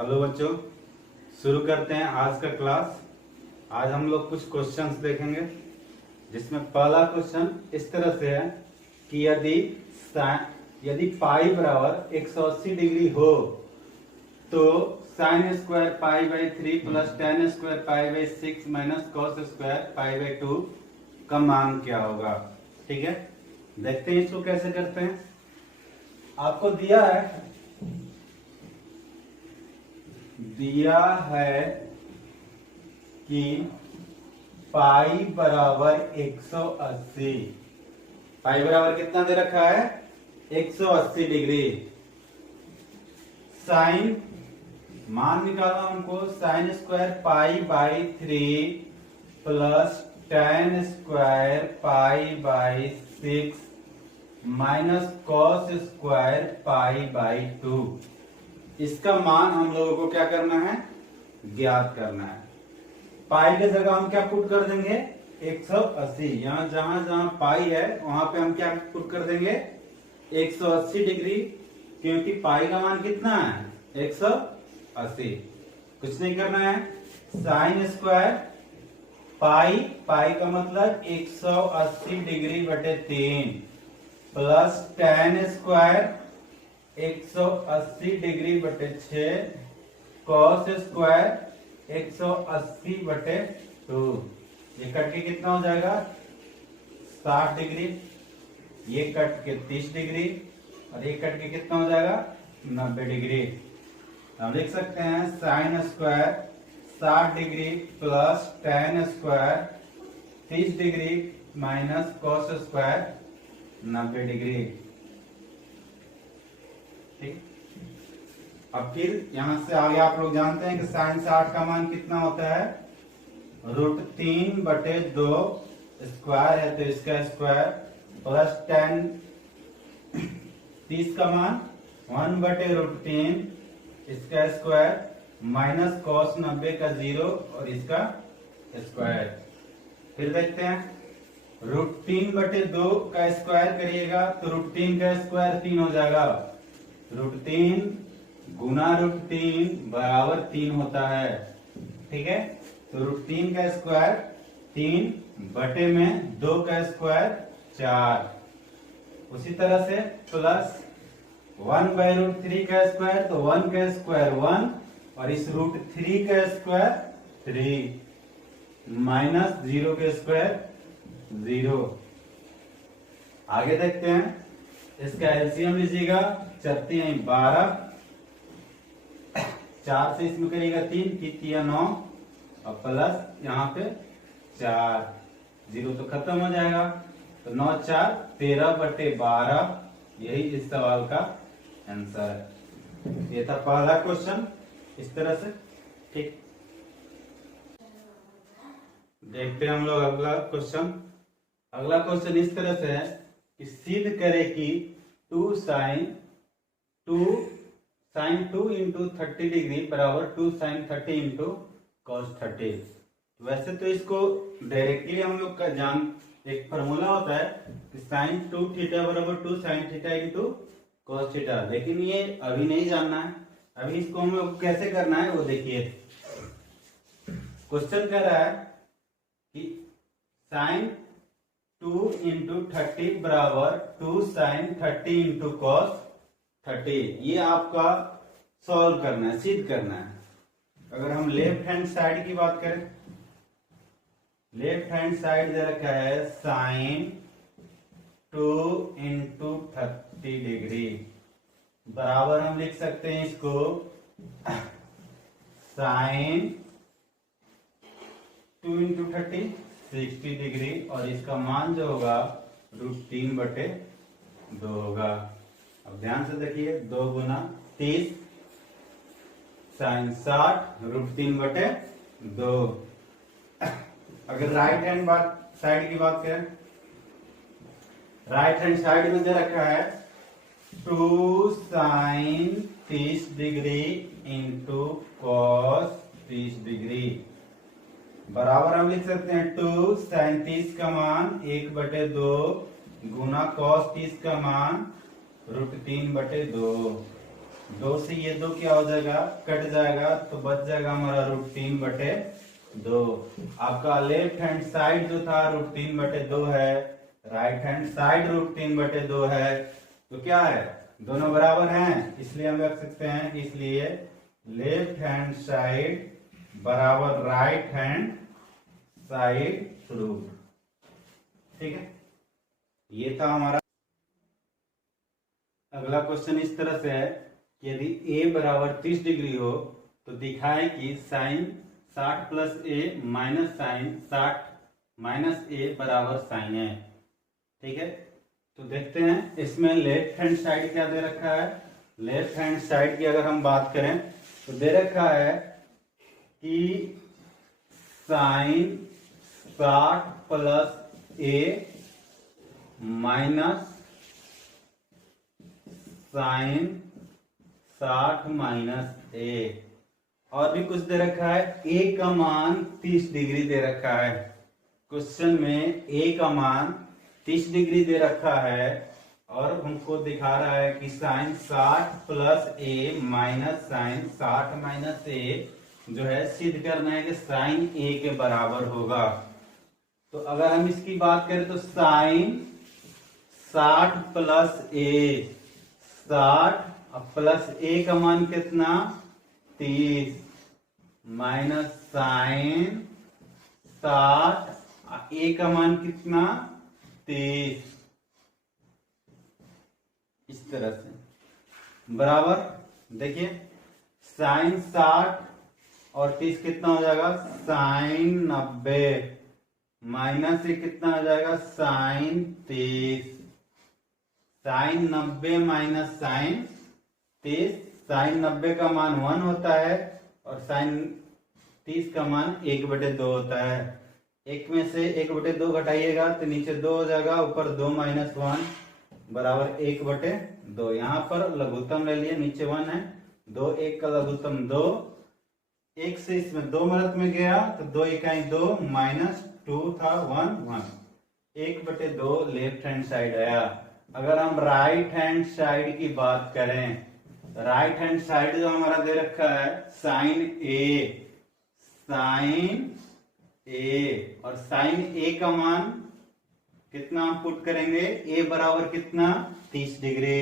Hello बच्चों, शुरू करते हैं आज का क्लास। आज हम लोग कुछ क्वेश्चंस देखेंगे, जिसमें पहला क्वेश्चन इस तरह से है कि यदि पाई बराबर 180 डिग्री हो तो sine square pi by 3 plus ten square pi by 6 minus cos square pi by 2 का मान क्या होगा। ठीक है, देखते हैं इसको कैसे करते हैं। आपको दिया है कि पाई बराबर 180। पाई बराबर कितना दे रखा है? 180 डिग्री। साइन मान निकालना हमको, sine square pi by 3 plus ten square pi by 6 minus cos square pi by 2। इसका मान हम लोगों को क्या करना है? ज्ञात करना है। पाई की जगह हम क्या पुट कर देंगे? 180। यहाँ जहां जहां पाई है वहां पे हम क्या पुट कर देंगे? 180 डिग्री, क्योंकि पाई का मान कितना है? 180। कुछ नहीं करना है। साइन स्क्वायर पाई का मतलब 180 डिग्री बटे 3 प्लस टेन स्क्वायर 180 डिग्री बटे 6 कॉस स्क्वायर 180 बटे 2। ये कट के कितना हो जाएगा? 60 डिग्री। ये कट के 30 डिग्री और ये कट के कितना हो जाएगा? 90 डिग्री। हम लिख सकते हैं sine square 60 degree plus ten square 30 degree minus cos square 90 degree. ठीक। अब फिर यहां से आगे आप लोग जानते हैं कि साइन 60 का मान कितना होता है? √3 बटे 2 स्क्वायर है तो इसका स्क्वायर प्लस टेन 30 का मान 1 बटे √3 इसका स्क्वायर माइनस कॉस 90 का 0 और इसका स्क्वायर। फिर देखते हैं, √3 बटे 2 का स्क्वायर करिएगा तो √3 का स्क्वायर 3 हो जाएगा। √3 गुना √3 बराबर 3 होता है। ठीक है, तो √3 का स्क्वायर 3 बटे में 2 का स्क्वायर 4। उसी तरह से प्लस 1 बाई √3 का स्क्वायर तो 1 का स्क्वायर 1 और इस √3 का स्क्वायर 3 माइनस 0 का स्क्वायर 0। आगे देखते हैं, इसका एलसीएम लीजिएगा। 4 12, 4 से इसमें करिएगा 3 3 9 और प्लस यहाँ पे 4, 0 तो खत्म हो जाएगा। तो 9 4 13 बटे 12, यही इस सवाल का आंसर है। ये था पहला क्वेश्चन इस तरह से। ठीक, देखते हैं हम लोग अगला क्वेश्चन। अगला क्वेश्चन इस तरह से है कि सिद्ध करे कि 2 साइन 2 इंटू 30 डिग्री बराबर 2 साइन 30 इंटू कॉस 30। वैसे तो इसको डायरेक्टली हम लोग का एक फॉर्मूला होता है कि साइन 2 थीटा बराबर 2 sine theta into cos theta, लेकिन ये अभी नहीं जानना है। अभी इसको हम लोग कैसे करना है वो देखिए। क्वेश्चन कह रहा है कि साइन 2 इंटू 30 बराबर 2 साइन 30 इंटू कॉस 30। ये आपका सॉल्व करना है, सिद्ध करना है। अगर हम लेफ्ट हैंड साइड की बात करें, लेफ्ट हैंड साइड दे रखा है साइन 2 इंटू 30 डिग्री बराबर हम लिख सकते हैं इसको साइन 2 इंटू 30 60 डिग्री और इसका मान जो होगा √3 बटे 2 होगा। अब ध्यान से देखिए, 2 गुना 30 साइन 60 √3 बटे 2। अगर राइट हैंड साइड की बात करें, राइट हैंड साइड में दे रखा है 2 sine 30 degree into cos 30 degree बराबर हम लिख सकते हैं 2 साइन 30 का मान 1 बटे 2 गुना कॉस 30 का मान √3 बटे 2। 2 से ये 2 क्या हो जाएगा, कट जाएगा, तो बच जाएगा हमारा √3/2। आपका लेफ्ट हैंड साइड जो था √3/2 है, राइट हैंड साइड √3/2 है, तो क्या है, दोनों बराबर हैं, इसलिए हम रख सकते हैं, इसलिए लेफ्ट हैंड साइड बराबर राइट हैंड साइड रूट। ठीक है, ये था हमारा। अगला क्वेश्चन इस तरह से है, यदि a बराबर 30 डिग्री हो तो दिखाए कि sine 60 plus a minus sine 60 minus a बराबर साइन है। ठीक है, तो देखते हैं इसमें लेफ्ट हैंड साइड क्या दे रखा है। लेफ्ट हैंड साइड की अगर हम बात करें तो दे रखा है कि sine 60 plus a minus sine 60 minus a, और भी कुछ दे रखा है, ए का मान 30 डिग्री दे रखा है। क्वेश्चन में ए का मान 30 डिग्री दे रखा है और हमको दिखा रहा है कि साइन 60 प्लस ए माइनस साइन 60 माइनस ए जो है सिद्ध करना है कि साइन ए के बराबर होगा। तो अगर हम इसकी बात करें तो साइन 60 प्लस ए, 60 प्लस ए का मान कितना 30 माइनस साइन 60 ए का मान कितना 30, इस तरह से बराबर। देखिए साइन 60 और 30 कितना हो जाएगा, साइन 90 माइनस ये कितना हो जाएगा, sine 30। Sine 90 minus sine 30, sine 90 का मान 1 होता है और साइन 30 का मान 1/2 होता है। एक में से 1/2 घटाइएगा तो नीचे 2 हो जाएगा, ऊपर 2 माइनस 1 बराबर 1/2। यहाँ पर लघुत्तम ले लिए, नीचे 1 है, 2 1 का लघुत्तम 2, 1 से इसमें 2 मदद में गया तो 2 इकाई 2 माइनस 2 था 1 1, 1/2 लेफ्ट हैंड साइड आया। अगर हम राइट हैंड साइड की बात करें, राइट हैंड साइड जो हमारा दे रखा है साइन ए, साइन ए, और साइन ए का मान कितना हम पुट करेंगे, ए बराबर कितना 30 डिग्री,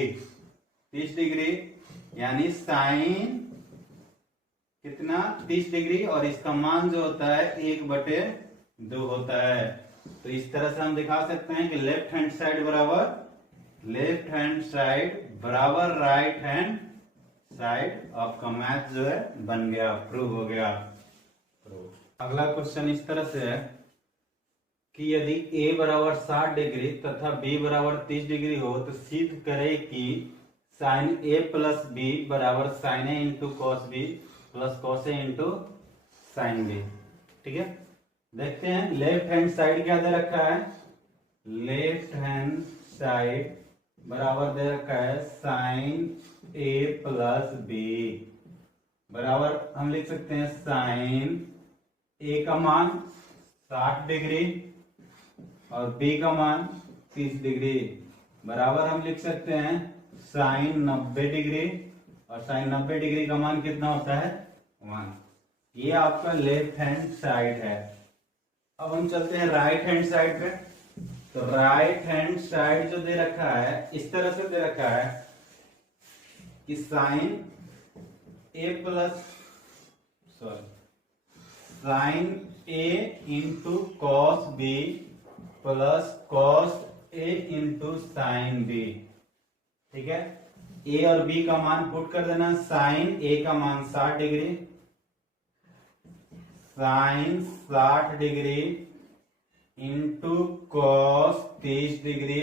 30 डिग्री यानी साइन कितना 30 डिग्री, और इसका मान जो होता है 1/2 होता है। तो इस तरह से हम दिखा सकते हैं कि लेफ्ट हैंड साइड बराबर राइट हैंड साइड। आपका मैथ जो है बन गया, प्रूव हो गया। अगला क्वेश्चन इस तरह से है कि यदि a बराबर 60 डिग्री तथा b बराबर 30 डिग्री हो तो सिद्ध करे कि साइन a प्लस b बराबर sine a into cos b plus cos a into sine b। ठीक है, देखते हैं लेफ्ट हैंड साइड क्या दे रखा है। लेफ्ट हैंड साइड बराबर दे रखा है साइन a प्लस b, बराबर हम लिख सकते हैं साइन a का मान 60 डिग्री और b का मान 30 डिग्री, बराबर हम लिख सकते हैं साइन 90 डिग्री, और साइन 90 डिग्री का मान कितना होता है 1। ये आपका लेफ्ट हैंड साइड है। अब हम चलते हैं राइट हैंड साइड पे। तो राइट हैंड साइड जो दे रखा है इस तरह से दे रखा है कि sine a plus sine a into cos b plus cos a into sine b। ठीक है, a और b का मान पुट कर देना। साइन a का मान 60 degree, sine 60 degree into cos 30 degree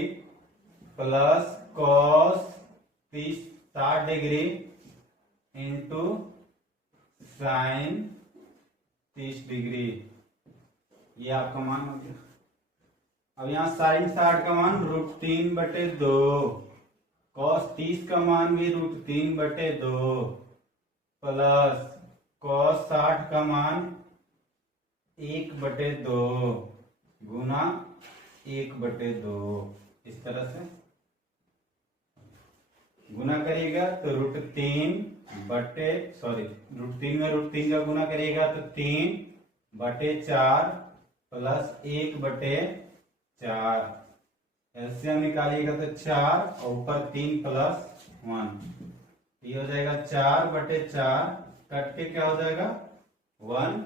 plus cos 60 degree into sine 30 degree. ये आपका मान हो गया। अब यहाँ साइन 60 का मान √3/2, कॉस 30 का मान भी √3/2 प्लस कॉस 60 का मान 1/2 गुना 1/2, इस तरह से। गुना करिएगा तो √3 में √3 का गुना करिएगा तो 3/4 प्लस 1/4। एलसीएम निकालिएगा तो 4 और ऊपर 3 प्लस 1, ये हो जाएगा 4/4, कट के क्या हो जाएगा 1।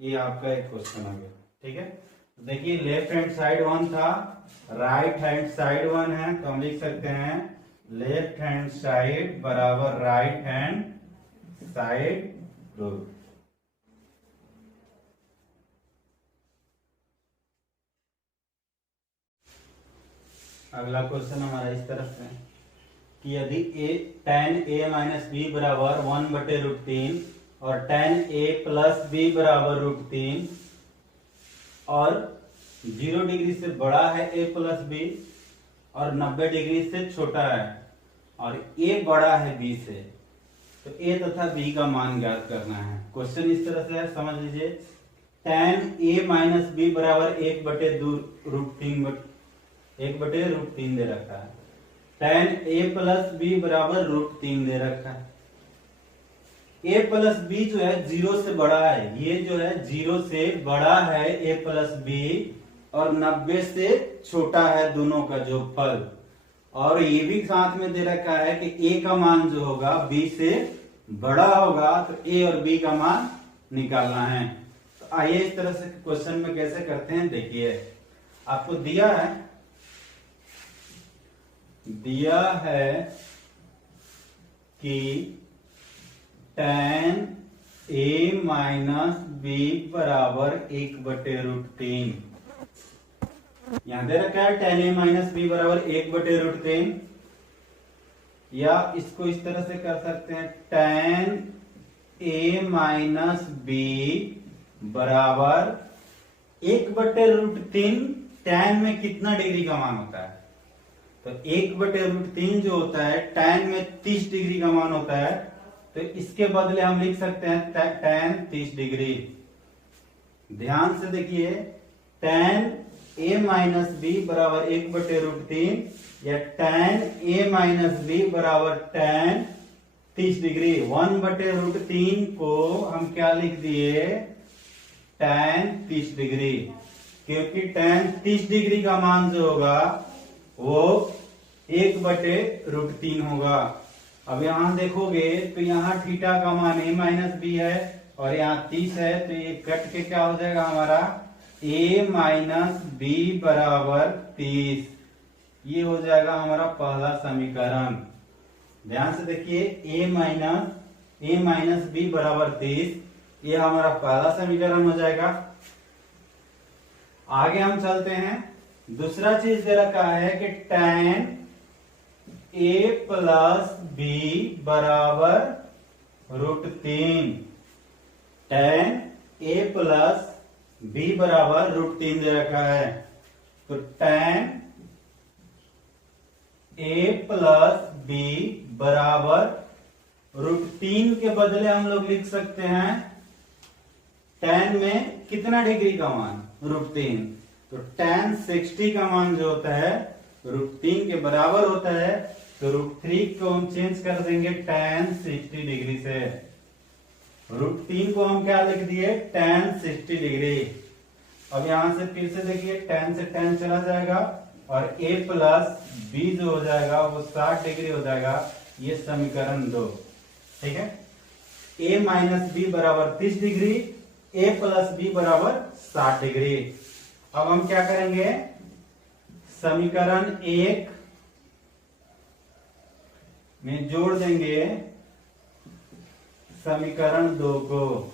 ये आपका एक क्वेश्चन हो गया। ठीक है, तो देखिए लेफ्ट हैंड साइड 1 था, राइट हैंड साइड 1 है, तो हम लिख सकते हैं लेफ्ट हैंड साइड बराबर राइट हैंड साइड रूट। अगला क्वेश्चन हमारा इस तरफ है कि यदि tan a माइनस बी बराबर 1/√3 और tan a प्लस बी बराबर √3 और 0 डिग्री से बड़ा है a प्लस बी और 90 डिग्री से छोटा है और a बड़ा है b से, तो a तथा b का मान ज्ञात करना है। क्वेश्चन इस तरह से है, समझ लीजिए। tan a माइनस बी बराबर 1/√3 दे रखा है। tan a प्लस बी बराबर √3 दे रखा है। a प्लस बी जो है 0 से बड़ा है, ये जो है 0 से बड़ा है a प्लस बी और 90 से छोटा है दोनों का जोगफल। और ये भी साथ में दे रखा है कि a का मान जो होगा b से बड़ा होगा, तो a और b का मान निकालना है। तो आइए इस तरह से क्वेश्चन में कैसे करते हैं, देखिए। आपको दिया है कि tan a माइनस बी बराबर 1/√3। यहां दे रखा है tan a माइनस बी बराबर 1/√3, या इसको इस तरह से कर सकते हैं tan a माइनस बी बराबर 1/√3। tan में कितना डिग्री का मान होता है, तो 1/√3 जो होता है tan में 30 डिग्री का मान होता है, तो इसके बदले हम लिख सकते हैं tan 30 डिग्री। ध्यान से देखिए, tan a माइनस बी बराबर 1/√3 या tan a माइनस बी बराबर tan 30 डिग्री। 1/√3 को हम क्या लिख दिए, tan 30 डिग्री, क्योंकि tan 30 डिग्री का मान जो होगा वो 1/√3 होगा। अब यहां देखोगे तो यहाँ थीटा का मान a माइनस बी है और यहाँ 30 है, तो ये कट के क्या हो जाएगा हमारा a माइनस बी बराबर 30। ये हो जाएगा हमारा पहला समीकरण। ध्यान से देखिए, a माइनस बी बराबर 30, ये हमारा पहला समीकरण हो जाएगा। आगे हम चलते हैं, दूसरा चीज दे रखा है कि tan a प्लस बी बराबर √3। tan a प्लस बी बराबर √3 दे रखा है, तो tan a प्लस बी बराबर √3 के बदले हम लोग लिख सकते हैं tan में कितना डिग्री का मान, √3, तो tan 60 का मान जो होता है √3 के बराबर होता है, तो √3 को हम चेंज कर देंगे tan 60 डिग्री से। √3 को हम क्या लिख दिए, tan 60 डिग्री। अब यहां से फिर से देखिए, tan से tan चला जाएगा और a प्लस बी जो हो जाएगा वो 60 डिग्री हो जाएगा। ये समीकरण 2। ठीक है, a माइनस बी बराबर 30 डिग्री, a प्लस बी बराबर 60 डिग्री। अब हम क्या करेंगे, समीकरण 1 में जोड़ देंगे समीकरण 2 को।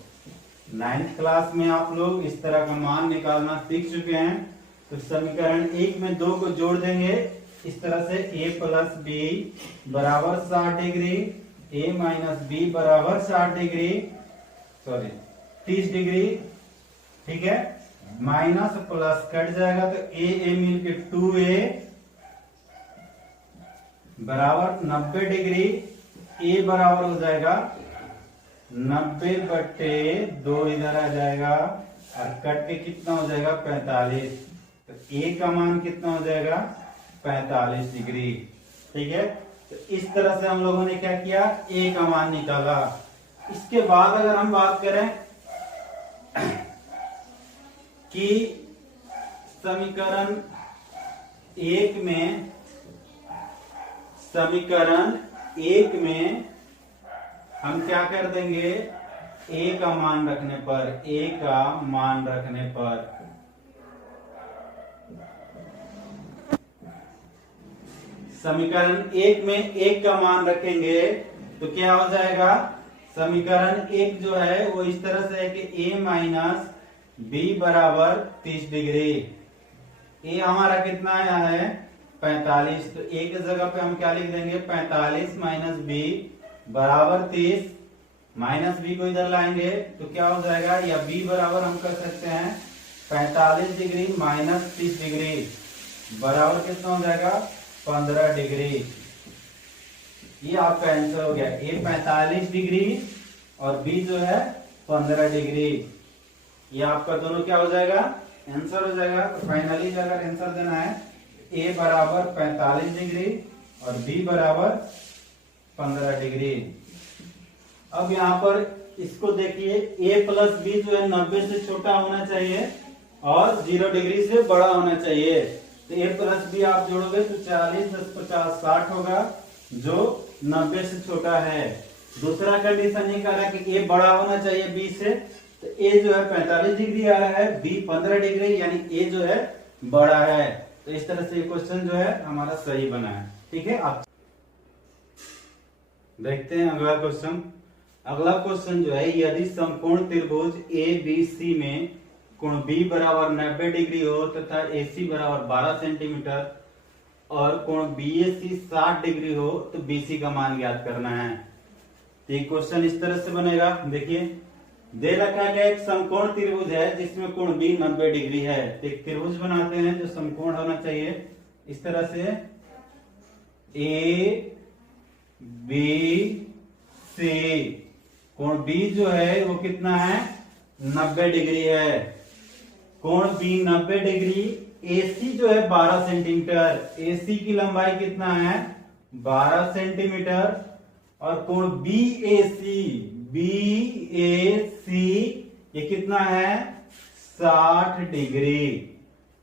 9th क्लास में आप लोग इस तरह का मान निकालना सीख चुके हैं, तो समीकरण 1 में 2 को जोड़ देंगे इस तरह से, a प्लस बी बराबर 60 डिग्री, a माइनस बी बराबर 30 डिग्री। ठीक है, माइनस प्लस कट जाएगा तो a मिलके 2a बराबर 90 डिग्री। a बराबर हो जाएगा 90/2, इधर आ जाएगा और कट के कितना हो जाएगा 45, तो a का मान कितना हो जाएगा 45 डिग्री। ठीक है, तो इस तरह से हम लोगों ने क्या किया, ए का मान निकाला। इसके बाद अगर हम बात करें कि समीकरण एक में हम क्या कर देंगे, ए का मान रखने पर समीकरण एक में एक का मान रखेंगे तो क्या हो जाएगा, समीकरण एक जो है वो इस तरह से है कि a माइनस बी बराबर 30 डिग्री। ए हमारा कितना आया है 45, तो ए की जगह पे हम क्या लिख देंगे 45 माइनस बी बराबर 30, माइनस बी को इधर लाएंगे तो क्या हो जाएगा, या बी बराबर हम कर सकते हैं 45 डिग्री माइनस 30 डिग्री बराबर कितना हो जाएगा 15 डिग्री। ये आपका आंसर हो गया, ए 45 डिग्री और बी जो है 15 डिग्री। ये आपका दोनों क्या हो जाएगा, आंसर हो जाएगा। तो फाइनली अगर आंसर देना है ए बराबर 45 डिग्री और बी बराबर 15 डिग्री। अब यहाँ पर इसको देखिए, ए प्लस बी जो है 90 से छोटा होना चाहिए और 0 डिग्री से बड़ा होना चाहिए। तो ए प्लस बी आप जोड़ोगे तो 40 10 50 60 होगा, जो 90 से छोटा है। दूसरा कंडीशन ये कह रहा है कि ए बड़ा होना चाहिए बी से, तो ए जो है 45 डिग्री आ रहा है, बी 15 डिग्री, यानी ए जो है बड़ा है। तो इस तरह से क्वेश्चन जो है हमारा सही बना है। ठीक है, आप देखते हैं अगला क्वेश्चन। अगला क्वेश्चन जो है, यदि समकोण त्रिभुज ए बी सी में कोण बी बराबर 90 डिग्री हो तथा AC बराबर 12 सेंटीमीटर और कोण BAC 60 डिग्री हो तो BC का मान ज्ञात करना है। तो ये क्वेश्चन इस तरह से बनेगा। देखिए, दे रखा है कि एक समकोण त्रिभुज है जिसमें कोण B 90 डिग्री है। तो एक त्रिभुज बनाते हैं जो समकोण होना चाहिए इस तरह से, A B C, कोण B जो है वो कितना है 90 डिग्री है। कोण B 90 डिग्री, AC जो है 12 सेंटीमीटर, AC की लंबाई कितना है 12 सेंटीमीटर और कोण BAC ये कितना है 60 डिग्री।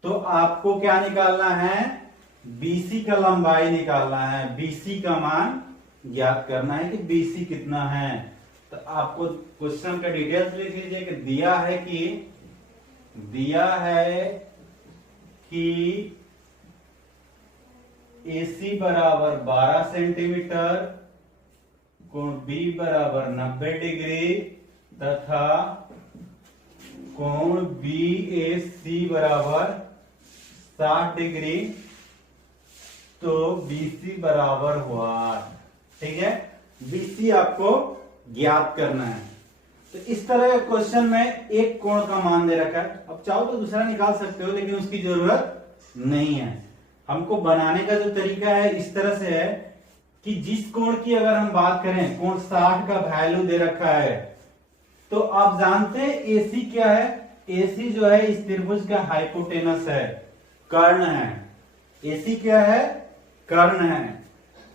तो आपको क्या निकालना है, BC का लंबाई निकालना है, BC का मान ज्ञात करना है कि BC कितना है। तो आपको क्वेश्चन का डिटेल्स लिख लीजिए कि दिया है कि AC बराबर 12 सेंटीमीटर, कोण B बराबर 90 डिग्री तथा कोण BAC बराबर 60 डिग्री, तो BC बराबर हुआ। ठीक है, BC आपको ज्ञात करना है। तो इस तरह के क्वेश्चन में एक कोण का मान दे रखा है, अब चाहो तो दूसरा निकाल सकते हो लेकिन उसकी जरूरत नहीं है। हमको बनाने का जो तरीका है इस तरह से है कि जिस कोण की अगर हम बात करें, कोण 60 का वैल्यू दे रखा है, तो आप जानते हैं AC क्या है, AC जो है इस त्रिभुज का हाइपोटेनस है, कर्ण है। AC क्या है, कर्ण है।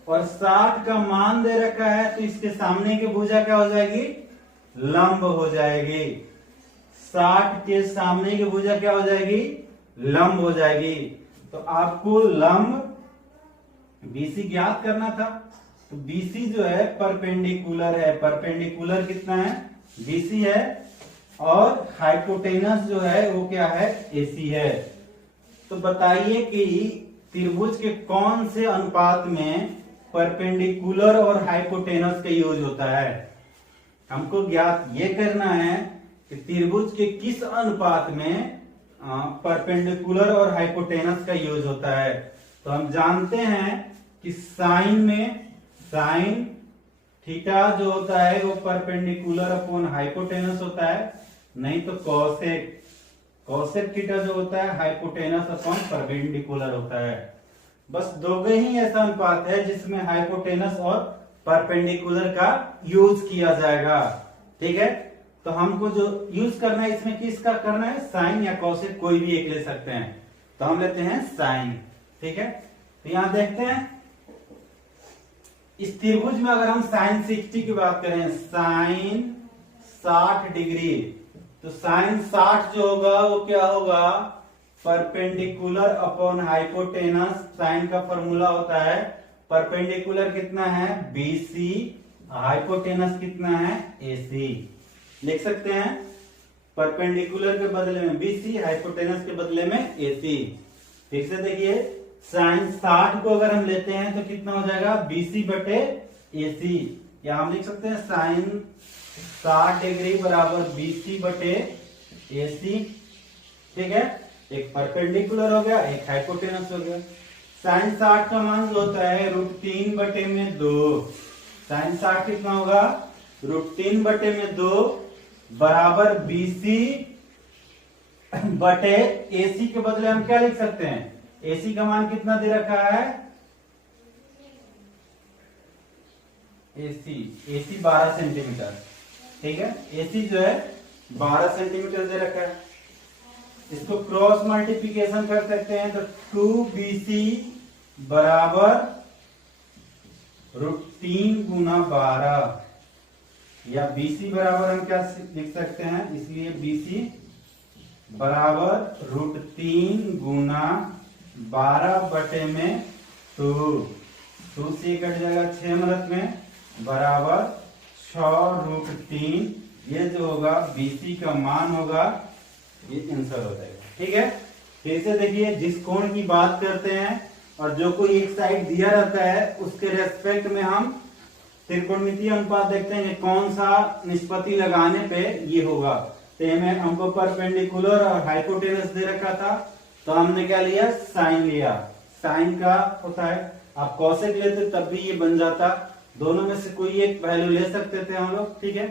और 60 का मान दे रखा है तो इसके सामने की भुजा क्या हो जाएगी, लंब हो जाएगी। 60 के सामने की भुजा क्या हो जाएगी, लंब हो जाएगी। तो आपको लंब BC ज्ञात करना था। तो BC जो है परपेंडिकुलर है, परपेंडिकुलर कितना है BC है, और हाइपोटेनस जो है वो क्या है AC है। तो बताइए कि त्रिभुज के कौन से अनुपात में परपेंडिकुलर और हाइपोटेनस का यूज होता है। हमको ज्ञात ये करना है कि त्रिभुज के किस अनुपात में परपेंडिकुलर और हाइपोटेनस का यूज होता है। तो हम जानते हैं कि साइन थीटा जो होता है वो परपेंडिकुलर अपॉन हाइपोटेनस होता है, नहीं तो कॉसेक थीटा जो होता है हाइपोटेनस अपॉन परपेंडिकुलर होता है। बस दो ही ऐसा अनुपात है जिसमें हाइपोटेनस और परपेंडिकुलर का यूज किया जाएगा। ठीक है, तो हमको जो यूज करना है इसमें किसका करना है, साइन या कॉसेक, कोई भी एक ले सकते हैं। तो हम लेते हैं साइन। ठीक है, तो यहां देखते हैं इस त्रिभुज में अगर हम साइन 60 की बात करें, साइन 60 डिग्री, तो साइन 60 जो होगा वो क्या होगा, परपेंडिकुलर अपॉन हाइपोटेनस। साइन का फॉर्मूला होता है परपेंडिकुलर कितना है BC, हाइपोटेनस कितना है AC। लिख सकते हैं परपेंडिकुलर के बदले में BC, हाइपोटेनस के बदले में AC। फिर से देखिए साइन 60 को अगर हम लेते हैं तो कितना हो जाएगा BC बटे AC, या हम लिख सकते हैं साइन 60 डिग्री बराबर BC बटे AC। ठीक है, एक परपेंडिकुलर हो गया, एक हाइपोटेनस हो गया। साइन 60 का मान जो होता है √3 बटे में 2। साइन 60 कितना होगा, √3 बटे में 2 बराबर BC बटे AC के बदले हम क्या लिख सकते हैं, AC का मान कितना दे रखा है, AC 12 सेंटीमीटर। ठीक है, AC जो है 12 सेंटीमीटर दे रखा है। इसको क्रॉस मल्टीप्लिकेशन कर सकते हैं तो 2BC बराबर √3 गुना 12, या BC बराबर हम क्या लिख सकते हैं, इसलिए BC बराबर √3 गुना 12 बटे में 2 से कट जाएगा 6 मिनट में, बराबर 6√3। ये जो होगा BC का मान होगा, ये आंसर हो जाएगा। ठीक है, फिर से देखिए जिस कोण की बात करते हैं और जो कोई एक साइड दिया रहता है उसके रेस्पेक्ट में हम त्रिकोणमितीय अनुपात देखते हैं कि कौन सा निष्पत्ति लगाने पे ये होगा। तो हमें हमको परपेंडिकुलर और हाइपोटेनस दे रखा था, तो हमने क्या लिया, साइन लिया। साइन का होता है, आप कॉसेक लेते तब भी ये बन जाता, दोनों में से कोई एक वैल्यू ले सकते थे हम लोग। ठीक है,